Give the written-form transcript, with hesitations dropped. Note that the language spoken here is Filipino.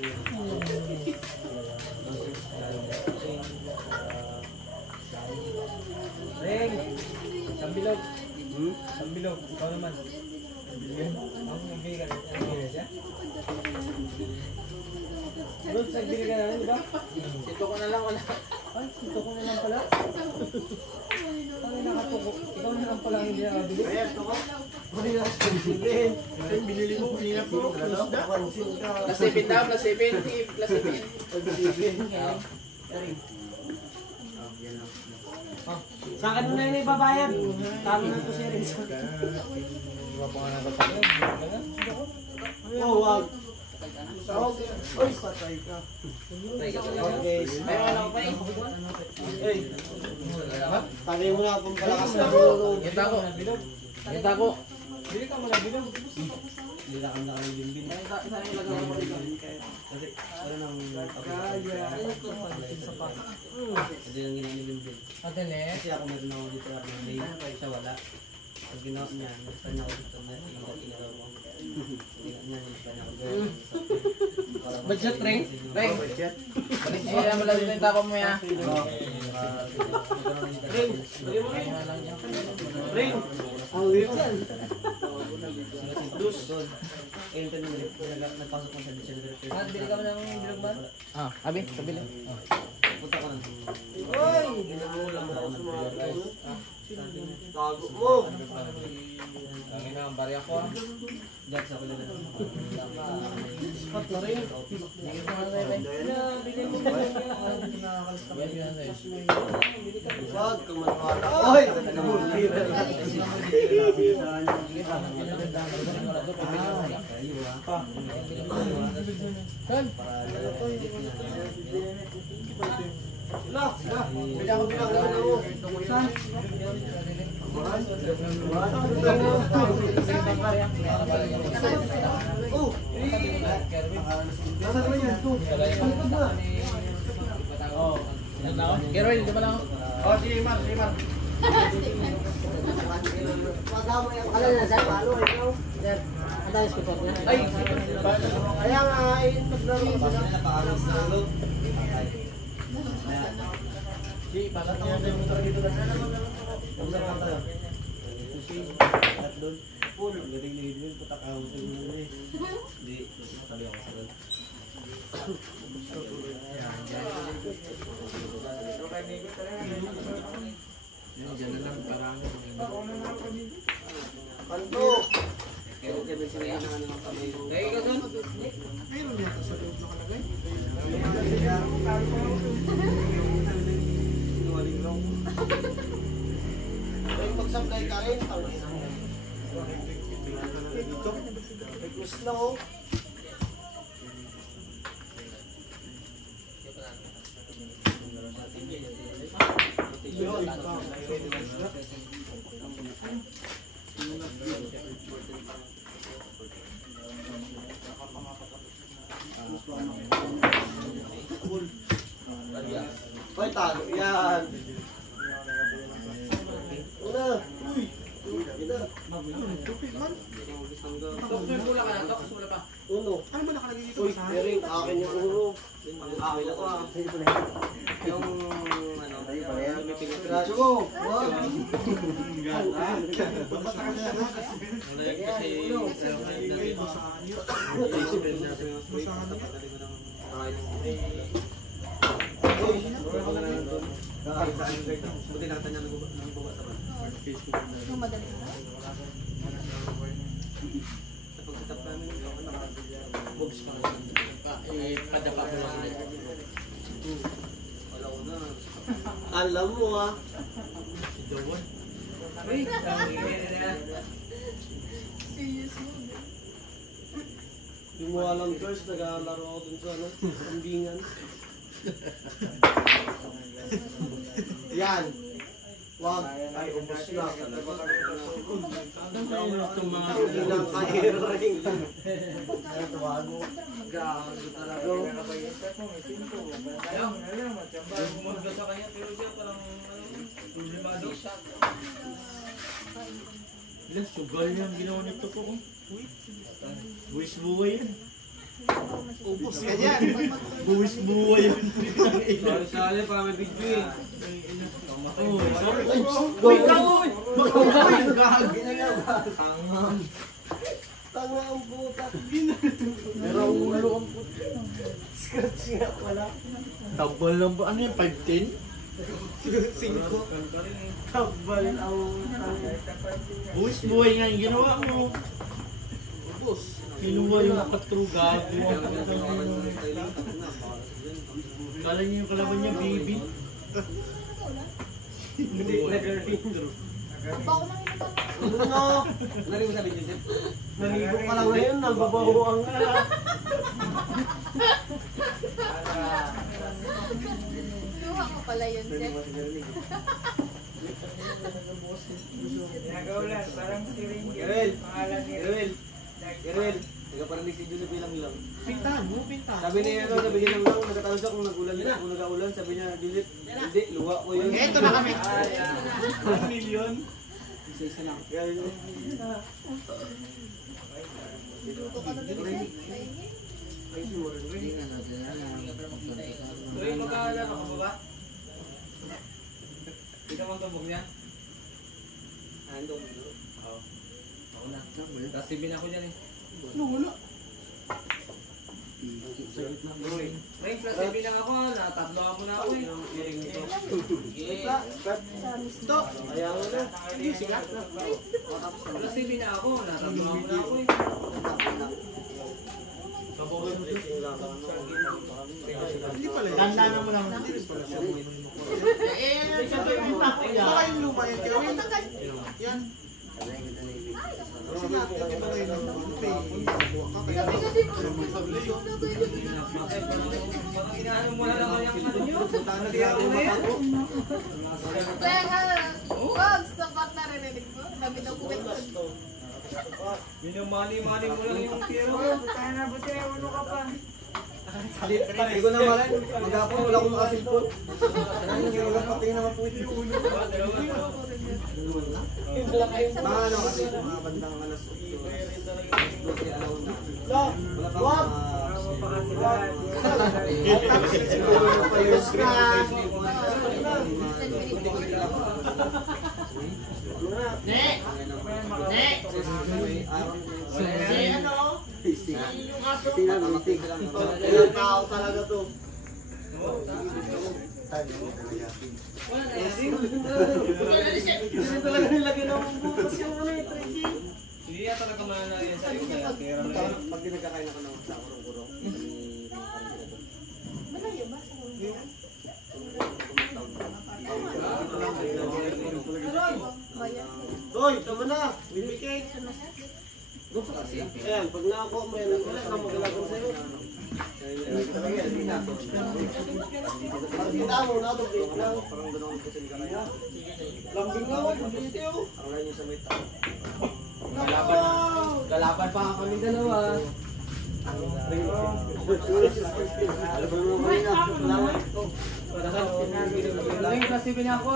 Ring! Sambilog! Sambilog, ikaw naman. Ang nagbili ka siya? Bro, nagbili ka na, di ba? Ito ko na lang wala. Ay, ito ko na lang pala. Ay, nakatuko. Ikaw na lang pala ang hindi nakabili. Kaya ito ko. Binili mo, kanina po. Plus 7 daw, plus 70, plus 7. Sa akin mo na yun ibabayad. Tama na ito si Renzo. Oh, wag. Oy, patay ka. Okay. Mayroon ako pa eh. Tagay mo na akong palakas na buro. Ito ako. Ito ako. Bili ka muna, bilog. Hindi na kang nakalimbin. Kasi, ano nang Kaya. Kasi nang ginanilimbin. Ate ne? Kasi ako meron ako dito ako ng mail. Siya wala. Pag ginawa niya, gusto niya ako dito na inagaw mo. Ginawa niya, gusto niya ako doon. Budget ring? Ring. Balik mo lang dito yung tapo mo ya. Ring! Ring! Ang weird yan. Dus. Eh, ito nagpasok ko sa December. Bili ka mo ng bilog ba? Ah, abi, kabili. Punta ka lang. Oy! Wala mo ako sa mga tago mo. Ang ina ang barya ko. Jack sa kulila. Spot na rin. Bili mo ba yan? Wag ka manwala. Oy! Lah, bila ako bilang ako. Saan? Oh, nasa naman yan? Ito. Palikod na. Gerwin, di ba lang? Oh, si Mar, si Mar. Ano na sir, paano ikaw? Sir, ano yung scoop niya? Ay, Kaya nga, paglalaro ba na napaalam sa ulo? Si, pasat niya yung motor dito na. Kung saan tayo? Ito si, at doon. Puno, lirig-lirig doon, patak ako sa ulo eh. Hindi, sabi ako sa doon. Panto! Pag-supply ka rin, dito, request lang oh. Hoy, tago yan. Una, uy. Tupid man. Pula ka na to, kasi wala pa. Uno. Ano ba nakalagay dito? Uy, Eric, akin yung uno. Akin ako ah. Yung ano, may pinipiraso ko. Wag. Buti nakita niya nagbuba sa Yung madali na. Kapag setap namin, box pa Padapa mo lang ulit. wala ko na. Alam mo ah. Yung mo alam first, nag-aalaro ako dun sa ano, kambingan. Yan. Wag. Ay, ubos na. Ilang ka-airing. Tuwag mo. Gago talaga. Bumagda sa kanya, pero siya parang problemado. Ilan, sugal yan, ginawa nito po. Buwis buhay yan. Ubus ka dyan. Buwis buhay yun. Sali para may video eh. Oh, sorry. Uy, gago! Tanga ang puta. Pero ulo ang puta. Scratch nga pala. Tabal lang ba? Ano yan? 5'10"? 5. Tabal ang Buwis buhay nga yung ginawa mo. Ubus. Kinuha yung patro gago. Kala niya yung kalaban niya, baby. hindi nag-ring. Ano? Narinig mo sabi, Joseph? Naligo ka lang ngayon, nagbabaho ang Luha ko pala yun, Seth. Nagaulan, parang si Ringy. Gerwel! Pangalan ni Gerwel! Gerwel! Nagkaparinig si Joseph bilang lang. Pintahan mo, pintahan. Sabi niya ano, sabi niya lang, nagkataon siya kung nagulan na, kung nagaulan, sabi niya, Joseph, hindi, luwa ko yun. Eto na kami. 1 million. Isa lang. Luto ka na din, Seth. Tuloy magkaalala ka ba? Hindi ka magkabog niya? Ando. Ako na. Kasi ako dyan eh. Wala. Ring, plus 7 lang ako. Natatlo ako na ako eh. Stop! Ayaw na. Plus 7 na ako. Natatlo ako na ako eh. Hindi pala yun. Dandanan mo lang. Hindi rin pala siya. Baka yung luma yung gawin. Yan. Kasi nga, ito na yun. Sabi ka din mo. Baka inaano mo na lang yung ano nyo. Kaya nga, wag, sapat na rinig mo. Dami daw kuwit mo. Yun yung mani-mani mo lang yung piro. Kaya na, buti na ulo ka pa. Hindi ko na malay. Maghapon, wala akong makasilpon. Hindi ko lang patingin na mapuwi yung ulo. Mga ano kasi, mga bandang alas 12 alaw na. Wala pa ilang tao talaga to. Hindi talaga nilagay ng bukas yung ano eh, 3G. Hindi yata nakamana yan sa'yo. Kaya pera na yun. Pag nagkakain ako ng sa kurong-kurong. Malayo ba sa ulo? Bayan. Hoy, tama na! Bibigay! Ayan, pag nakakuha mo yan, wala na magalagan sa'yo. Parang kita mo na, break lang. Parang gano'n ko sa kaya. Lambing lang ako, video. Parang lang yung sa may tao. Lalaban pa kami dalawa. Alam mo naman na. Ring, plus 7 ako.